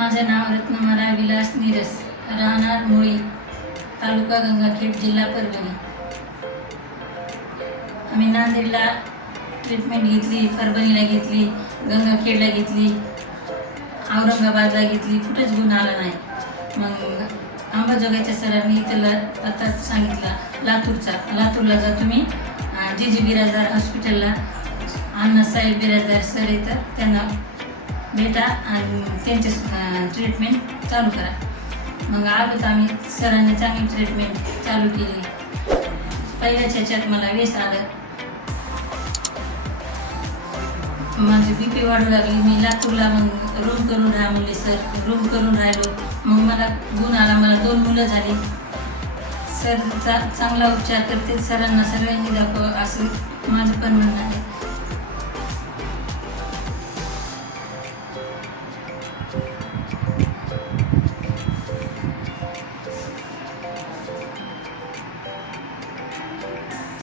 माझं नाव रत्नमाला विलास नीरस राहणार मुळी तालुका गंगाखेड जिल्हा परभणी. आम्ही नांदेडला ट्रीटमेंट घेतली परभणीला घेतली गंगाखेडला घेतली औरंगाबादला घेतली कुठंच गुण आला नाही. मग अंबाजोगाईच्या सरांनी त्याला आता सांगितला लातूरचा. लातूरला जा तुम्ही. जे जे बिराजदार हॉस्पिटलला अण्णासाहेब बिराजदार सर येतात त्यांना भेटा आणि त्यांचे ट्रीटमेंट चालू करा. मग आलो तर आम्ही सरांनी चांगली ट्रीटमेंट चालू केली. पहिल्याच ह्याच्यात मला वेस आलं. माझी बी पी वाढू लागली. मी लातूरला मग रूम करून राहा म्हणले सर रूम करून राहिलो. मग मला गुण आला. मला दोन मुलं झाली. सर चा चांगला उपचार करते सरांना सगळ्यांनी दाखव असं माझं पण म्हणणं आहे.